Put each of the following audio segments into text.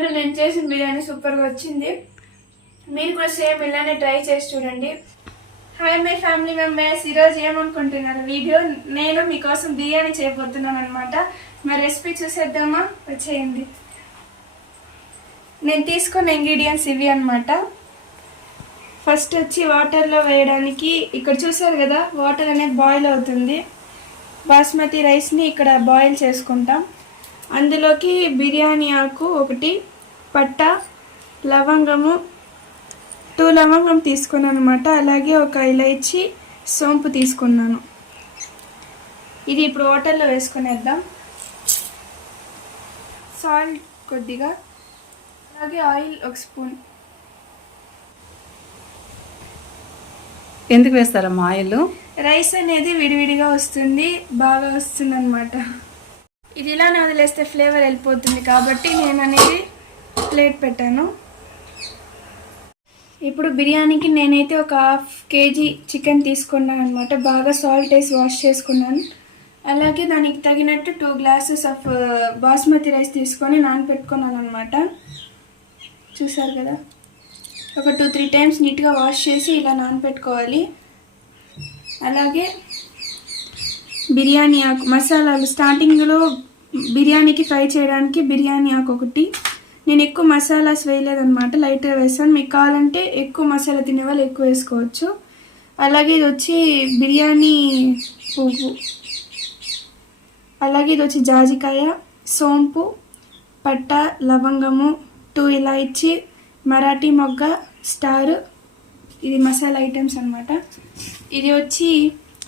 కానీ నేను చేసిన బిర్యానీ సూపర్గా వచ్చింది. మీరు కూడా సేమ్ ఇలానే ట్రై చేసి చూడండి. హాయ్ మై ఫ్యామిలీ మెంబర్స్ ఈరోజు ఏమనుకుంటున్నారు? వీడియో నేను మీకోసం బిర్యానీ చేయబోతున్నాను అనమాట మా రెసిపీ చూసేద్దామా? వచ్చేయండి. నేను తీసుకున్న ఇంగ్రీడియంట్స్ ఇవి అనమాట ఫస్ట్ వచ్చి వాటర్లో వేయడానికి ఇక్కడ చూసారు కదా వాటర్ అనేది బాయిల్ అవుతుంది. బాస్మతి రైస్ని ఇక్కడ బాయిల్ చేసుకుంటాం. అందులోకి బిర్యానీ ఆకు ఒకటి పట్ట లవంగము టూ లవంగం తీసుకున్నాను అనమాట అలాగే ఒక ఇలైచి సోంపు తీసుకున్నాను. ఇది ఇప్పుడు వాటర్లో వేసుకునేద్దాం. సాల్ట్ కొద్దిగా అలాగే ఆయిల్ ఒక స్పూన్. ఎందుకు వేస్తారమ్మా ఆయిల్? రైస్ అనేది విడివిడిగా వస్తుంది బాగా వస్తుంది అనమాట ఇది ఇలానే వదిలేస్తే ఫ్లేవర్ వెళ్ళిపోతుంది కాబట్టి నేను అనేది ప్లేట్ పెట్టాను. ఇప్పుడు బిర్యానీకి నేనైతే ఒక హాఫ్ కేజీ చికెన్ తీసుకున్నాను అనమాట బాగా సాల్ట్ వేసి వాష్ చేసుకున్నాను. అలాగే దానికి తగినట్టు two glasses of basmati rice తీసుకొని నానబెట్టుకున్నాను అనమాట చూసారు కదా? ఒక టూ త్రీ టైమ్స్ నీట్గా వాష్ చేసి ఇలా నానబెట్టుకోవాలి అలాగే బిర్యానీ ఆకు మసాలాలు. స్టార్టింగ్లో బిర్యానీకి ఫ్రై చేయడానికి బిర్యానీ ఆకు ఒకటి. నేను ఎక్కువ మసాలాస్ వేయలేదనమాట లైట్గా వేసాను మీకు కావాలంటే ఎక్కువ మసాలా తినే వాళ్ళు ఎక్కువ వేసుకోవచ్చు. అలాగే ఇది వచ్చి బిర్యానీ పువ్వు. అలాగే ఇది వచ్చి జాజికాయ సోంపు పట్ట లవంగము టూ ఇలాచి మరాఠీ మొగ్గ స్టార్. ఇది మసాలా ఐటమ్స్ అనమాట ఇది వచ్చి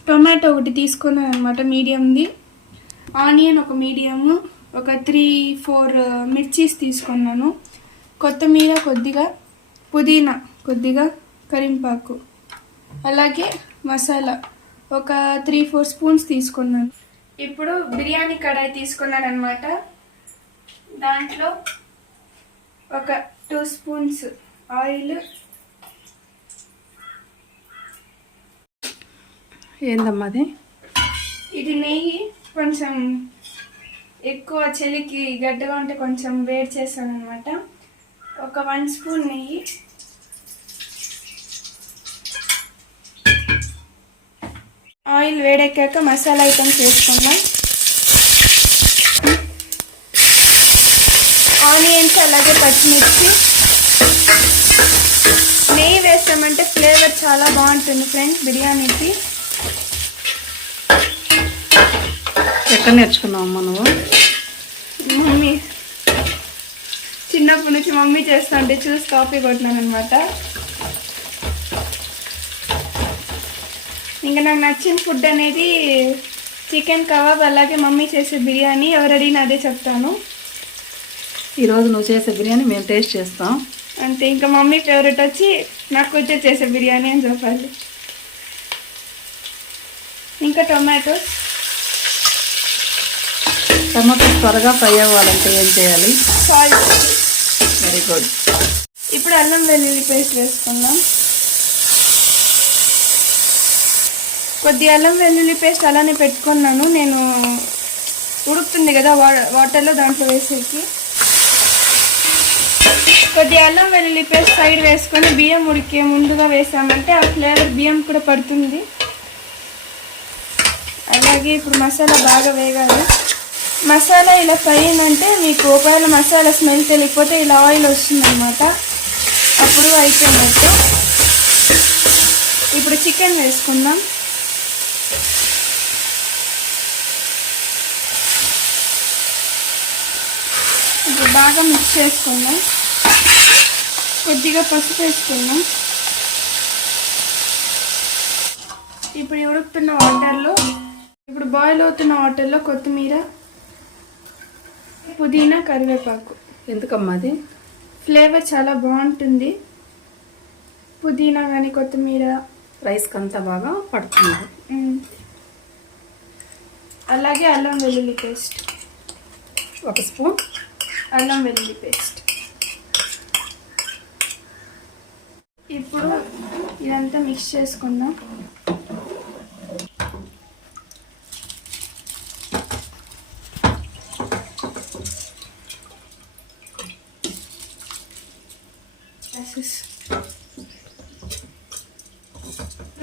టొమాటో ఒకటి తీసుకున్నాను అనమాట మీడియంది. ఆనియన్ ఒక మీడియము. ఒక త్రీ ఫోర్ మిర్చీస్ తీసుకున్నాను. కొత్తిమీర కొద్దిగా పుదీనా కొద్దిగా కరింపాకు అలాగే మసాలా ఒక త్రీ ఫోర్ స్పూన్స్ తీసుకున్నాను. ఇప్పుడు బిర్యానీ కడాయి తీసుకున్నాను అనమాట దాంట్లో ఒక టూ స్పూన్స్ ఆయిల్. ఏందమ్మా అది? ఇది నెయ్యి కొంచెం ఎక్కువ చలికి గడ్డగా ఉంటే కొంచెం వేడి చేస్తాను అనమాట ఒక వన్ స్పూన్ నెయ్యి. ఆయిల్ వేడెక్కాక మసాలా ఐటమ్స్ వేసుకుందాం. ఆనియన్స్ అలాగే పచ్చిమిర్చి. నెయ్యి వేస్తామంటే ఫ్లేవర్ చాలా బాగుంటుంది ఫ్రెండ్స్ బిర్యానీకి. ఎక్కడ నేర్చుకున్నావు అమ్మా నువ్వు? మమ్మీ. చిన్నప్పటి నుంచి మమ్మీ చేస్తుంటే చూసి కాపీ కొట్టినాను అనమాట ఇంకా నాకు నచ్చిన ఫుడ్ అనేది చికెన్ కబాబ్ అలాగే మమ్మీ చేసే బిర్యానీ. ఎవరు అడిగినా అదే చెప్తాను. ఈరోజు నువ్వు చేసే బిర్యానీ మేము టేస్ట్ చేస్తాం. అంతే ఇంకా మమ్మీ ఫేవరెట్ వచ్చి నాకు కూర్చో చేసే బిర్యానీ అని చెప్పాలి. ఇంకా టొమాటోస్. టమాటోస్ త్వరగా ఫ్రై అవ్వాలంటే ఏం చేయాలి? సాల్ట్. వెరీ గుడ్ ఇప్పుడు అల్లం వెల్లుల్లి పేస్ట్ వేసుకుందాం. కొద్ది అల్లం వెల్లుల్లి పేస్ట్ అలానే పెట్టుకున్నాను. నేను ఉడుకుతుంది కదా వాటర్లో దాంట్లో వేసేకి. కొద్ది అల్లం వెల్లుల్లి పేస్ట్ సైడ్ వేసుకొని బియ్యం ఉడికే ముందుగా వేసామంటే ఆ ఫ్లేవర్ బియ్యం కూడా పడుతుంది. అలాగే ఇప్పుడు మసాలా బాగా వేగాలి. మసాలా ఇలా ఫ్రై అయిందంటే మీకు ఒకవేళ మసాలా స్మెల్ తెలియకపోతే ఇలా ఆయిల్ వస్తుందన్నమాట. అప్పుడు అయిపోయినట్టు ఇప్పుడు చికెన్ వేసుకుందాం. ఇప్పుడు బాగా మిక్స్ చేసుకుందాం. కొద్దిగా పసుపు వేసుకుందాం. ఇప్పుడు ఉడుకుతున్న వాటర్లో ఇప్పుడు బాయిల్ అవుతున్న వాటర్లో కొత్తిమీర పుదీనా కరివేపాకు. ఎందుకమ్మా అది? ఫ్లేవర్ చాలా బాగుంటుంది. పుదీనా కానీ కొత్తిమీర. రైస్కి అంతా బాగా పడుతుంది. అలాగే అల్లం వెల్లుల్లి పేస్ట్. ఒక స్పూన్. అల్లం వెల్లుల్లి పేస్ట్. ఇప్పుడు ఇదంతా మిక్స్ చేసుకుందాం.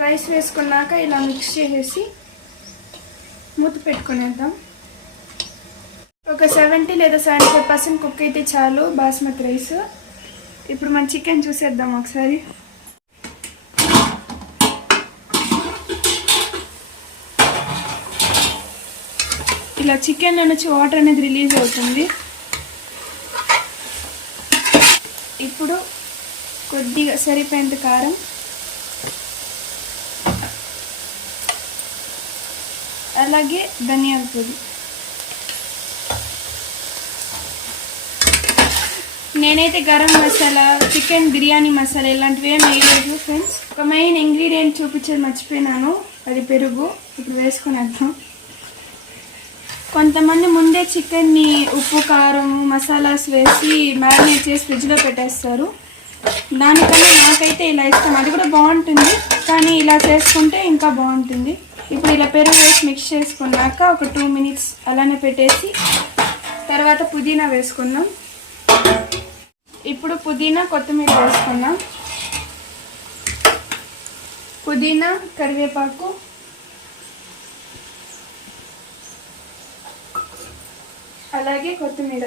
రైస్ వేసుకున్నాక ఇలా మిక్స్ చేసేసి మూత పెట్టుకునేద్దాం. ఒక సెవెంటీ లేదా సెవెంటీ ఫైవ్ పర్సెంట్ కుక్ అయితే చాలు బాస్మతి రైస్. ఇప్పుడు మన చికెన్ చూసేద్దాం ఒకసారి. ఇలా చికెన్లో నుంచి వాటర్ అనేది రిలీజ్ అవుతుంది. ఇప్పుడు కొద్దిగా సరిపోయేంత కారం అలాగే ధనియాల పొడి. నేనైతే గరం మసాలా చికెన్ బిర్యానీ మసాలా ఇలాంటివి ఏం వేయలేదు ఫ్రెండ్స్. ఒక మెయిన్ ఇంగ్రీడియంట్ చూపించేది మర్చిపోయినాను. అది పెరుగు. ఇప్పుడు వేసుకునేద్దాం కొంతమంది ముందే చికెన్ని ఉప్పు కారం మసాలాస్ వేసి మ్యారినేట్ చేసి ఫ్రిడ్జ్లో పెట్టేస్తారు. దానికన్నా నాకైతే ఇలా ఇష్టం. అది కూడా బాగుంటుంది. కానీ ఇలా చేసుకుంటే ఇంకా బాగుంటుంది. ఇప్పుడు ఇలా పెరుగు వేసి మిక్స్ చేసుకున్నాక ఒక టూ మినిట్స్ అలానే పెట్టేసి తర్వాత పుదీనా వేసుకుందాం. ఇప్పుడు పుదీనా కొత్తిమీర వేసుకుందాం. పుదీనా కరివేపాకు అలాగే కొత్తిమీర.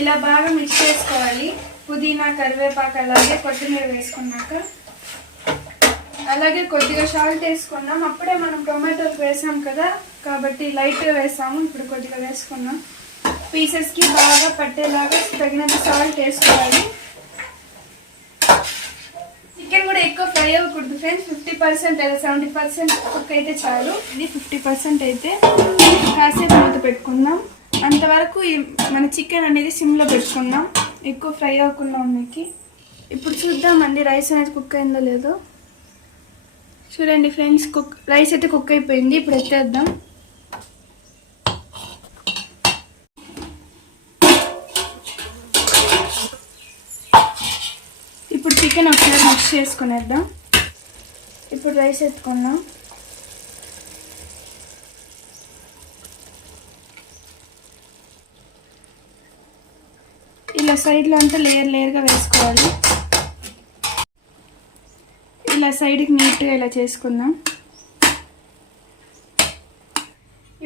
ఇలా బాగా మిక్స్ చేసుకోవాలి. పుదీనా కరివేపాకు అలాగే కొత్తిమీర వేసుకున్నాక అలాగే కొద్దిగా సాల్ట్ వేసుకున్నాం. అప్పుడే మనం టొమాటోలు వేసాం కదా కాబట్టి లైట్గా వేసాము. ఇప్పుడు కొద్దిగా వేసుకున్నాం. పీసెస్కి బాగా పట్టేలాగా తగినంత సాల్ట్ వేసుకోవాలి. చికెన్ కూడా ఎక్కువ ఫ్రై అవ్వకూడదు ఫ్రెండ్స్ ఫిఫ్టీ పర్సెంట్ లేదా సెవెంటీ పర్సెంట్ కుక్ అయితే చాలు. ఇది ఫిఫ్టీ పర్సెంట్ అయితే కాసేపు మూత పెట్టుకుందాం. అంతవరకు ఈ మన చికెన్ అనేది సిమ్లో పెట్టుకుందాం ఎక్కువ ఫ్రై అవ్వకుండా ఉన్నకి ఇప్పుడు చూద్దామండి రైస్ అనేది కుక్ అయిందో లేదో. చూడండి ఫ్రెండ్స్ కుక్ రైస్ అయితే కుక్ అయిపోయింది. ఇప్పుడు ఎత్తేద్దాం. ఇప్పుడు చికెన్ ఒకసారి మిక్స్ చేసుకునేద్దాం. ఇప్పుడు రైస్ ఎత్తుకుందాం. ఇలా సైడ్లో అంతా లేయర్ లేయర్గా వేసుకోవాలి. ఇలా సైడ్కి నీట్గా ఇలా చేసుకుందాం.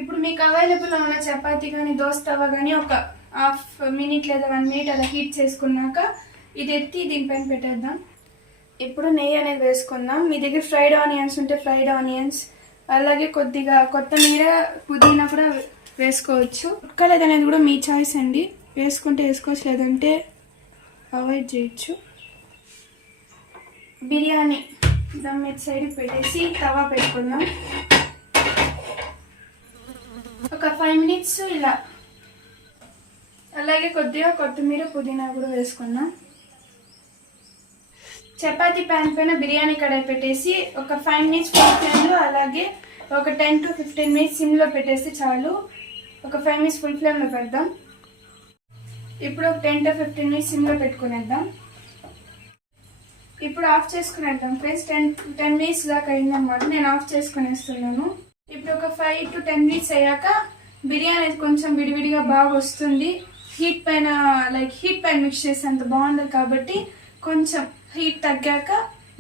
ఇప్పుడు మీకు అవైలబుల్ ఉన్న చపాతి కానీ దోశ కానీ ఒక హాఫ్ మినిట్ లేదా వన్ మినిట్ అలా హీట్ చేసుకున్నాక ఇది ఎత్తి దీనిపైన పెట్టేద్దాం. ఇప్పుడు నెయ్యి అనేది వేసుకుందాం. మీ దగ్గర ఫ్రైడ్ ఆనియన్స్ ఉంటే ఫ్రైడ్ ఆనియన్స్ అలాగే కొద్దిగా కొత్తిమీర పుదీనా కూడా వేసుకోవచ్చు. ఉడకలేదు అనేది కూడా మీ చాయిస్ అండి. వేసుకుంటే వేసుకోవచ్చు లేదంటే అవాయిడ్ చేయొచ్చు. బిర్యానీ. దమ్ ఇటు సైడ్ పెట్టేసి తవా పెట్టుకుందాం. ఒక ఫైవ్ మినిట్స్ ఇలా. అలాగే కొద్దిగా కొత్తిమీర పుదీనా కూడా వేసుకుందాం. చపాతీ ప్యాన్ పైన బిర్యానీ కడాయి పెట్టేసి ఒక ఫైవ్ మినిట్స్ ఫుల్ ఫ్లేమ్లో అలాగే ఒక టెన్ టు ఫిఫ్టీన్ మినిట్స్ సిమ్లో పెట్టేస్తే చాలు. ఒక ఫైవ్ మినిట్స్ ఫుల్ ఫ్లేమ్లో పెడదాం. ఇప్పుడు ఒక టెన్ టు ఫిఫ్టీన్ మినిట్స్ సిమ్లో పెట్టుకునేద్దాం. ఇప్పుడు ఆఫ్ చేసుకునేద్దాం ఫ్రెండ్స్ టెన్ టెన్ మినిట్స్ దాకా అయిందన్నమాట. నేను ఆఫ్ చేసుకునేస్తున్నాను. ఇప్పుడు ఒక ఫైవ్ టు టెన్ మినిట్స్ అయ్యాక బిర్యానీ అయితే కొంచెం విడివిడిగా బాగా వస్తుంది. హీట్ పైన లైక్ హీట్ పైన మిక్స్ చేసేంత బాగుండదు కాబట్టి కొంచెం హీట్ తగ్గాక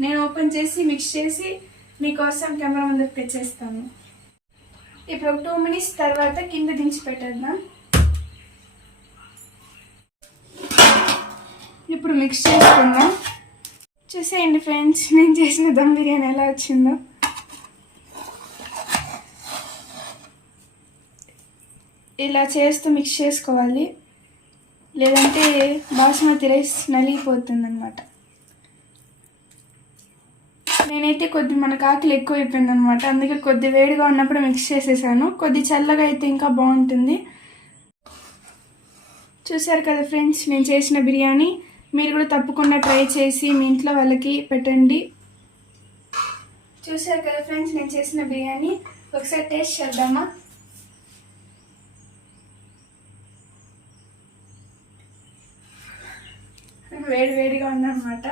నేను ఓపెన్ చేసి మిక్స్ చేసి మీకోసం కెమెరా ముందుకు తెచ్చేస్తాను ఇప్పుడు ఒక టూ మినిట్స్ తర్వాత కింద దించి పెట్టేద్దాం. ఇప్పుడు మిక్స్ చేసుకుందాం. చూసేయండి ఫ్రెండ్స్ నేను చేసిన దమ్ బిర్యానీ ఎలా వచ్చిందో. ఇలా చేస్తూ మిక్స్ చేసుకోవాలి. లేదంటే బాస్మతి రైస్ నలిగిపోతుంది అనమాట నేనైతే కొద్ది మనకు ఆకలి ఎక్కువ అయిపోయింది అనమాట అందుకే కొద్ది వేడిగా ఉన్నప్పుడు మిక్స్ చేసేసాను. కొద్ది చల్లగా అయితే ఇంకా బాగుంటుంది. చూసారు కదా ఫ్రెండ్స్ నేను చేసిన బిర్యానీ. మీరు కూడా తప్పకుండా ట్రై చేసి మీ ఇంట్లో వాళ్ళకి పెట్టండి. చూశారు కదా ఫ్రెండ్స్ నేను చేసిన బిర్యానీ. ఒకసారి టేస్ట్ చేద్దామా? వేడి వేడిగా ఉందన్నమాట.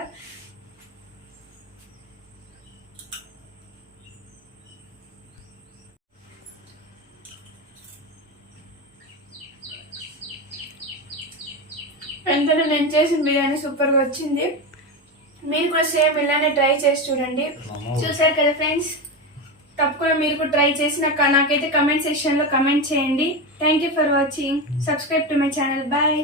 వెంటనే నేను చేసిన బిర్యానీ సూపర్గా వచ్చింది. మీరు కూడా సేమ్ ఇలానే ట్రై చేసి చూడండి. చూసారు కదా ఫ్రెండ్స్? తప్పకుండా మీరు కూడా ట్రై చేసి నాకు నాకైతే కమెంట్ సెక్షన్లో కమెంట్ చేయండి. Thank you for watching subscribe to my channel bye